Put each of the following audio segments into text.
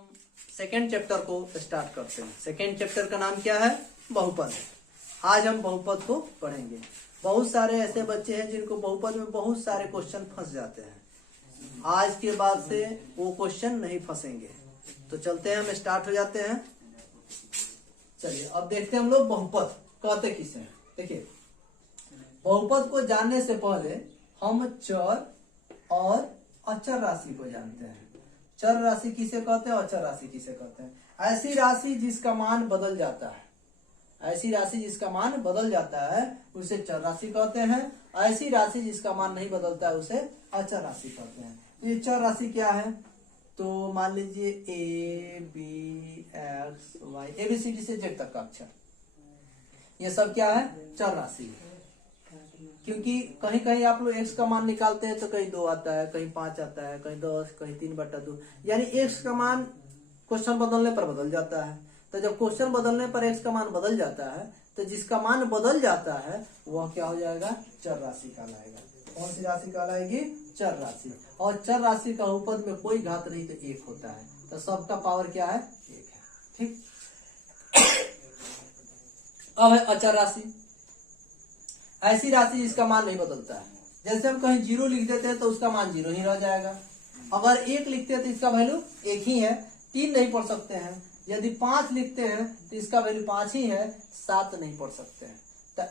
हम second chapter को start करते हैं। सेकेंड चैप्टर का नाम क्या है? बहुपद। आज हम बहुपद को पढ़ेंगे। बहुत सारे ऐसे बच्चे हैं जिनको बहुपद में बहुत सारे क्वेश्चन फंस जाते हैं। आज के बाद से वो क्वेश्चन नहीं फंसेंगे। तो चलते हैं, हम स्टार्ट हो जाते हैं। चलिए अब देखते हैं हम लोग बहुपद कहते किसे हैं। देखिए, बहुपद को जानने से पहले हम चर और अचर राशि को जानते हैं। चर राशि किसे कहते हैं, अचर राशि किसे कहते हैं? ऐसी राशि जिसका मान बदल जाता है, ऐसी राशि जिसका मान बदल जाता है उसे चर राशि कहते हैं। ऐसी राशि जिसका मान नहीं बदलता है उसे अचर राशि कहते हैं। ये चर राशि क्या है? तो मान लीजिए A B X Y, ABCD से Z तक का अक्षर, ये सब क्या है? चर राशि है। क्योंकि कहीं कहीं आप लोग x का मान निकालते हैं तो कहीं 2 आता है, कहीं 5 आता है, कहीं 10, कहीं 3/2, यानी x का मान क्वेश्चन बदलने पर बदल जाता है। तो जब क्वेश्चन बदलने पर x का मान बदल जाता है तो जिसका मान बदल जाता है वह क्या हो जाएगा? चर राशि कहलाएगा। कौन सी राशि कहलाएगी? चर राशि। और चर राशि का बहुपद में कोई घात नहीं तो 1 होता है, तो सबका पावर क्या है? 1 है। ठीक। अब है अचर राशि। ऐसी राशि जिसका मान नहीं बदलता है। जैसे हम कहीं 0 लिख देते हैं तो उसका मान 0 ही रह जाएगा। अगर 1 लिखते हैं तो इसका वैल्यू 1 ही है, 3 नहीं पढ़ सकते हैं। यदि 5 लिखते हैं तो इसका वैल्यू 5 ही है, 7 नहीं पढ़ सकते हैं। तो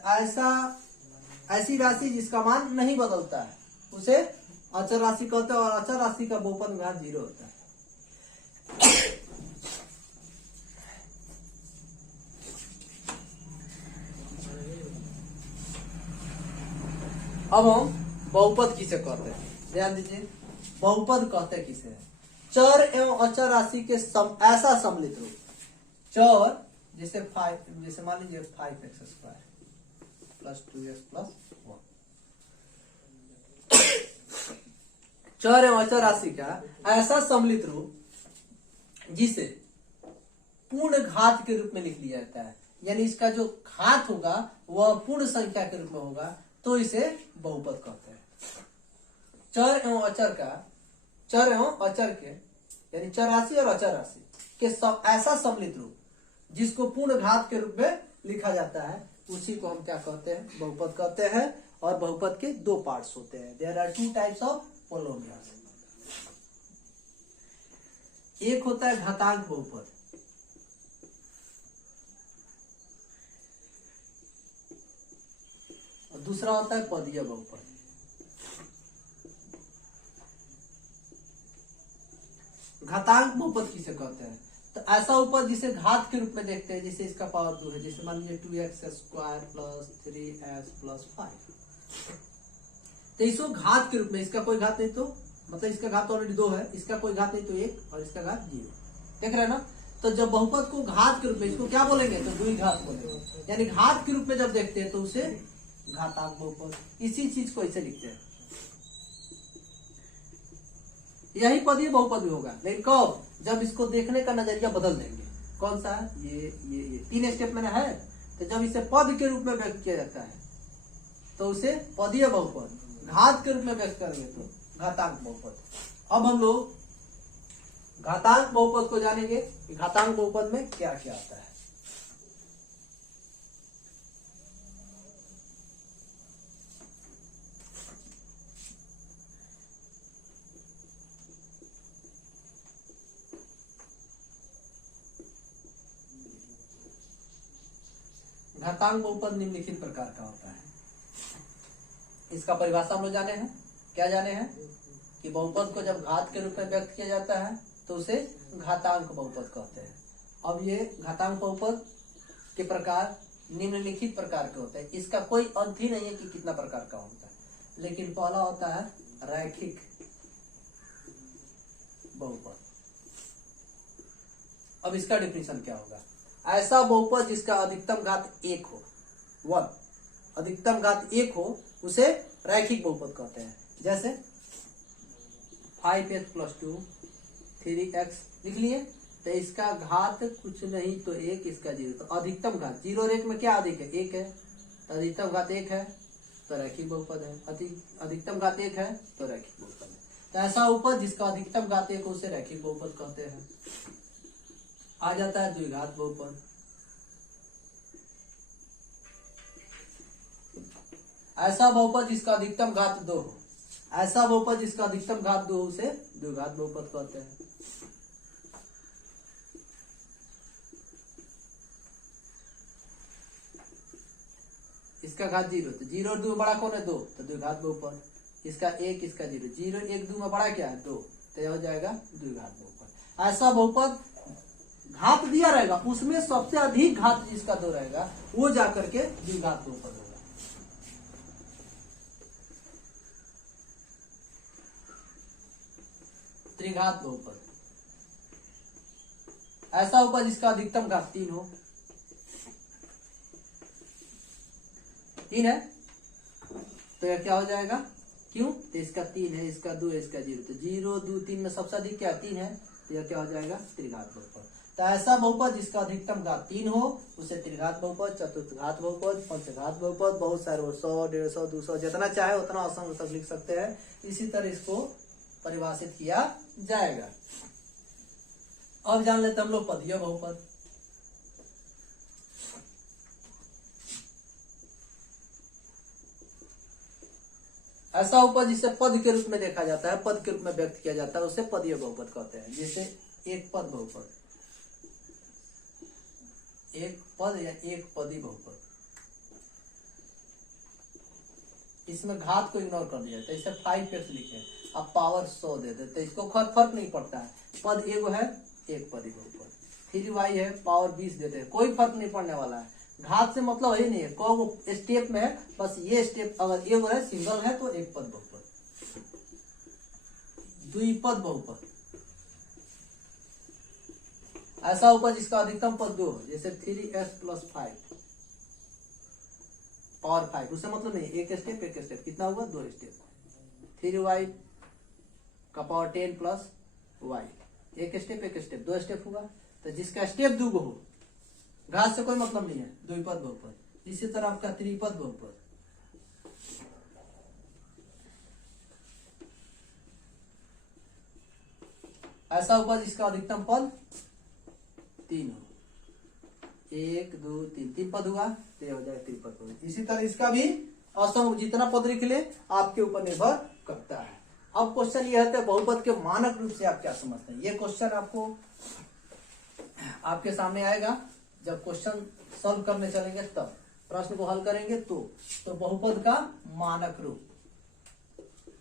ऐसी राशि जिसका मान नहीं बदलता है उसे अचर राशि कहते हैं। और अचर राशि का बहुपद में 0 होता है। अब हम बहुपद किसे कहते हैं, ध्यान दीजिए। बहुपद कहते किसे हैं? चर एवं अचर राशि के ऐसा सम्मिलित रूप। चर जैसे 5, जैसे मान लीजिए 5x² + 2x + 1। चर एवं अचर राशि का ऐसा सम्मिलित रूप जिसे पूर्ण घात के रूप में लिख लिया जाता है, यानी इसका जो घात होगा वह पूर्ण संख्या के रूप में होगा, तो इसे बहुपद कहते हैं। चर एवं अचर का, चर एवं अचर के यानी चर राशि और अचर राशि के ऐसा सम्मिलित रूप जिसको पूर्ण घात के रूप में लिखा जाता है उसी को हम क्या कहते हैं? बहुपद कहते हैं। और बहुपद के 2 पार्ट्स होते हैं। There are 2 types of polynomials. एक होता है घातांक बहुपद, और दूसरा होता है पदीय बहुपद। घातांक बहुपद किसे कहते हैं? तो ऐसा उपपद जिसे घात के रूप में देखते हैं, जैसे इसका पावर 2 है, जैसे मान लीजिए 2x² + 3x + 5। तो इसको घात के रूप में, इसका कोई घात नहीं तो मतलब इसका घात ऑलरेडी 2 है, इसका कोई घात नहीं तो 1, और इसका घात 0। देख रहे हैं ना? तो जब बहुपद को घात के रूप में, इसको क्या बोलेंगे? तो द्विघात बोलेंगे। यानी घात के रूप में जब देखते हैं तो उसे घातांक बहुपद। इसी चीज को ऐसे लिखते हैं। यही पदीय बहुपद भी होगा, लेकिन कब? जब इसको देखने का नजरिया बदल देंगे। कौन सा? ये 3 स्टेप में है। तो जब इसे पद के रूप में व्यक्त किया जाता है तो उसे पदीय बहुपद, घात के रूप में व्यक्त करेंगे तो घातांक बहुपद। अब हम लोग घातांक बहुपद को जानेंगे कि घातांक बहुपद में क्या क्या आता है। घातांक बहुपद निम्नलिखित प्रकार का होता है। इसका परिभाषा हम लोग जाने हैं। क्या जाने हैं? कि बहुपद को जब घात के रूप में व्यक्त किया जाता है तो उसे घातांक बहुपद कहते हैं। अब ये घातांक बहुपद के प्रकार निम्नलिखित प्रकार के होते हैं। इसका कोई अंत ही नहीं है कि कितना प्रकार का होता है। लेकिन पहला होता है रैखिक बहुपद। अब इसका डिफिनेशन क्या होगा? ऐसा बहुपद जिसका अधिकतम घात 1 हो, 1, अधिकतम घात 1 हो, उसे रैखिक बहुपद कहते हैं। जैसे 5x + 2 3x लिख लिए, तो इसका घात कुछ नहीं तो 1, इसका 0, तो अधिकतम घात 0 और 1 में क्या अधिक है? 1 है, तो अधिकतम घात 1 है तो रैखिक बहुपद है। अधिकतम घात 1 है तो रैखिक बहुपद है। तो ऐसा उपपद जिसका अधिकतम घात 1 हो उसे रैखिक बहुपद कहते हैं। आ जाता है द्विघात बहुपद। ऐसा बहुपद जिसका अधिकतम घात 2 हो, ऐसा बहुपद जिसका अधिकतम घात 2 हो उसे द्विघात बहुपद कहते हैं। इसका घात 0, तो 0 और 2 में बड़ा कौन है 2, तो द्विघात बहुपद। इसका 1, इसका 0, 0 1 2 में बड़ा क्या है 2, तो यह हो जाएगा द्विघात बहुपद। ऐसा बहुपद घात दिया रहेगा, उसमें सबसे अधिक घात जिसका 2 रहेगा वो जाकर के द्विघात बहुपद होगा। त्रिघात बहुपद, ऐसा बहुपद जिसका अधिकतम घात 3 हो। 3 है तो यह क्या हो जाएगा, क्यों, तो इसका 3 है, इसका 2 है, इसका 0, तो 0 2 3 में सबसे अधिक क्या 3 है, तो यह क्या हो जाएगा त्रिघात बहुपद। तो ऐसा बहुपद जिसका अधिकतम घात 3 हो उसे त्रिघात बहुपद, चतुर्थघात बहुपद, पंचघात बहुपद, बहुत सारे 100 150 200 जितना चाहे उतना आसान तक लिख सकते हैं। इसी तरह इसको परिभाषित किया जाएगा। अब जान लेते हम लोग पदीय बहुपद। ऐसा बहुपद जिसे पद के रूप में देखा जाता है, पद के रूप में व्यक्त किया जाता है, उसे पदीय बहुपद कहते हैं। जैसे एक पद बहुपद, एक पद या एक पदी बहुपद, इसमें घात को इग्नोर कर दिया जाता है। इसे 5x लिखे, अब पावर 100 दे देते, इसको फर्क नहीं पड़ता है। पद एगो है, एक पदी बहुपद। 3y है, पावर 20 देते हैं, कोई फर्क नहीं पड़ने वाला है। घात से मतलब ही नहीं है, कौन स्टेप में है, बस ये स्टेप अगर एगो है, सिंगल है तो एक पद बहुपद। द्विपद बहुपद, ऐसा बहुपद जिसका अधिकतम पद 2 हो, जैसे 3x + 5 पावर 5, उससे मतलब नहीं, एक स्टेप कितना हुआ 2 स्टेप। 3y का पावर 10 + y, एक स्टेप 2 स्टेप हुआ। तो जिसका स्टेप 2 हो, घात से कोई मतलब नहीं है, द्विपद बहुपद। इसी तरह आपका त्रिपद बहुपद, ऐसा बहुपद जिसका अधिकतम पद 3 हो, 1 2 3, 3 पद हुआ तो यह हो जाए त्रिपद बहुपद। इसी तरह इसका भी असम जितना पद लिख ले आपके ऊपर निर्भर करता है। अब क्वेश्चन यह है बहुपद के मानक रूप से आप क्या समझते हैं। ये क्वेश्चन आपको आपके सामने आएगा जब क्वेश्चन सॉल्व करने चलेंगे, तब प्रश्न को हल करेंगे तो बहुपद का मानक रूप,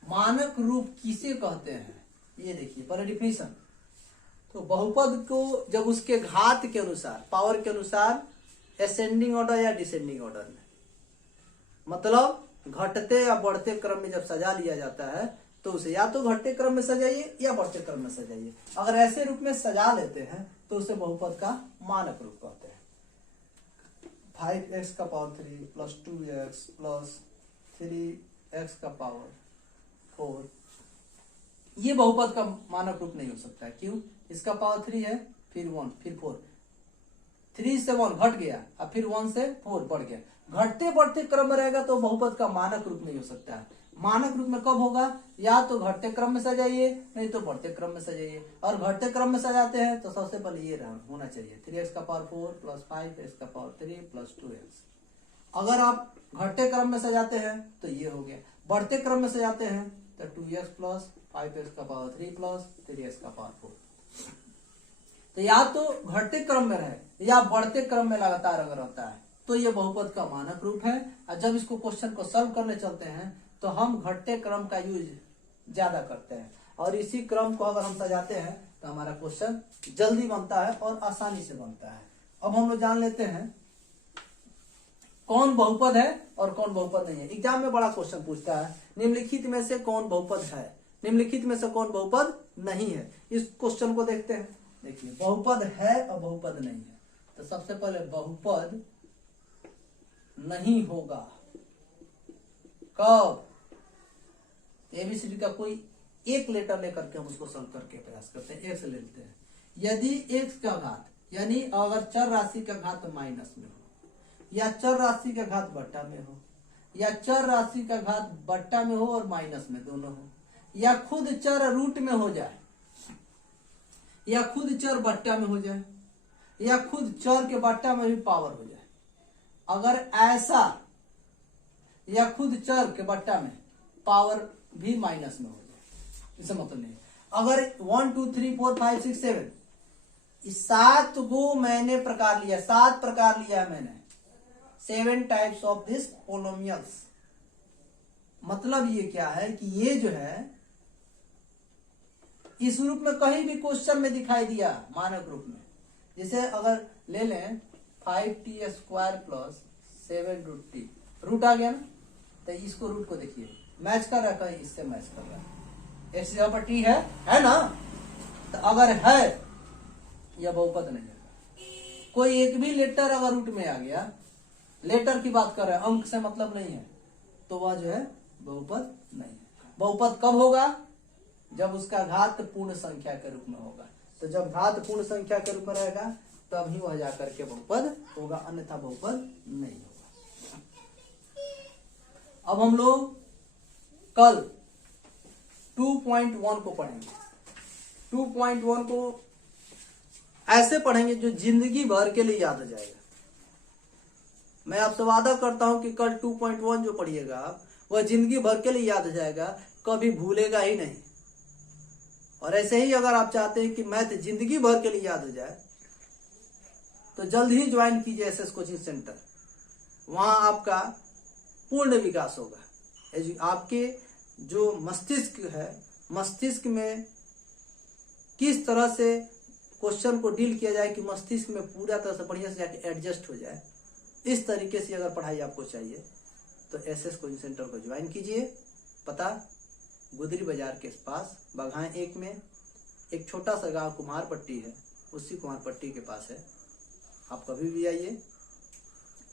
मानक रूप किसे कहते हैं ये देखिए पहले डिफिनीशन। तो बहुपद को जब उसके घात के अनुसार, पावर के अनुसार, असेंडिंग ऑर्डर या डिसेंडिंग ऑर्डर में, मतलब घटते या बढ़ते क्रम में जब सजा लिया जाता है तो उसे या तो घटते क्रम में सजाइए या बढ़ते क्रम में सजाइए। अगर ऐसे रूप में सजा लेते हैं तो उसे बहुपद का मानक रूप कहते हैं। 5x का पावर 3 + 2x + 3x का पावर 4, ये बहुपद का मानक रूप नहीं हो सकता है। क्यों, इसका पावर 3 है, फिर 1 फिर 4, 3 से 1 घट गया, अब फिर 1 से 4 बढ़ गया। घटते बढ़ते क्रम में रहेगा तो बहुपद का मानक रूप नहीं हो सकता है। मानक रूप में कब होगा, या तो घटते क्रम में सजाइए, नहीं तो बढ़ते क्रम में सजाइए। और घटते क्रम में सजाते हैं तो सबसे पहले ये होना चाहिए 3x का पावर 4 + 5x का पावर 3 + 2x। अगर आप घटते क्रम में सजाते हैं तो ये हो गया, बढ़ते क्रम में सजाते हैं तो 2x + 5x का पावर 3 + 3x का पावर 4। तो या तो घटते क्रम में रहे या बढ़ते क्रम में लगातार अगर होता है तो ये बहुपद का मानक रूप है। और जब इसको क्वेश्चन को सॉल्व करने चलते हैं तो हम घटते क्रम का यूज ज्यादा करते हैं, और इसी क्रम को अगर हम सजाते हैं तो हमारा क्वेश्चन जल्दी बनता है और आसानी से बनता है। अब हम लोग जान लेते हैं कौन बहुपद है और कौन बहुपद नहीं है। एग्जाम में बड़ा क्वेश्चन पूछता है, निम्नलिखित में से कौन बहुपद है, निम्नलिखित में से कौन बहुपद नहीं है। इस क्वेश्चन को देखते हैं। देखिए बहुपद है और बहुपद नहीं है। तो सबसे पहले बहुपद नहीं होगा कब, एबीसीडी का कोई एक लेटर लेकर के हम उसको सॉल्व करके प्रयास करते हैं। एक्स ले लेते हैं। यदि एक्स का घात, यानी अगर चर राशि का घात माइनस में हो, या चर राशि का घात बट्टा में हो, या चर राशि का घात बट्टा में हो और माइनस में दोनों हो, या खुद चर रूट में हो जाए, या खुद चर बट्टा में हो जाए, या खुद चर के बट्टा में भी पावर हो जाए, अगर ऐसा या खुद चर के बट्टा में पावर भी माइनस में हो जाए, इससे मतलब नहीं। अगर 1 2 3 4 5 6 7 इस 7 गो मैंने प्रकार लिया, 7 प्रकार लिया है मैंने, 7 टाइप्स ऑफ दिस पोलोमियल्स। मतलब ये क्या है कि ये जो है इस रूप में कहीं भी क्वेश्चन में दिखाई दिया मानक रूप में, जैसे अगर ले लें 5t² प्लस 7√t, रूट आ गया ना, तो इसको रूट को देखिए मैच कर रहा है, कहीं इससे मैच कर रहा है, x जगह पर t है ना, तो अगर है यह बहुपद नहीं है। कोई एक भी लेटर अगर रूट में आ गया, लेटर की बात कर रहे हैं, अंक से मतलब नहीं है, तो वह जो है बहुपद नहीं है। बहुपद कब होगा? जब उसका घात पूर्ण संख्या के रूप में होगा। तो जब घात पूर्ण संख्या के रूप में रहेगा तब ही वह जाकर के बहुपद होगा, अन्यथा बहुपद नहीं होगा। अब हम लोग कल 2.1 को पढ़ेंगे। 2.1 को ऐसे पढ़ेंगे जो जिंदगी भर के लिए याद हो जाएगा। मैं आपसे वादा करता हूं कि कल 2.1 जो पढ़िएगा आप, वह जिंदगी भर के लिए याद हो जाएगा, कभी भूलेगा ही नहीं। और ऐसे ही अगर आप चाहते हैं कि मैथ जिंदगी भर के लिए याद हो जाए, तो जल्द ही ज्वाइन कीजिए एसएस कोचिंग सेंटर। वहां आपका पूर्ण विकास होगा। आपके जो मस्तिष्क है, मस्तिष्क में किस तरह से क्वेश्चन को डील किया जाए कि मस्तिष्क में पूरा तरह से बढ़िया से जाके एडजस्ट हो जाए, इस तरीके से अगर पढ़ाई आपको चाहिए तो एसएस कोचिंग सेंटर को ज्वाइन कीजिए। पता गुदरी बाजार के पास बघाई 1 में एक छोटा सा गांव कुम्हारपट्टी है, उसी कुम्हारपट्टी के पास है। आप कभी भी आइए,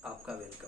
आपका वेलकम।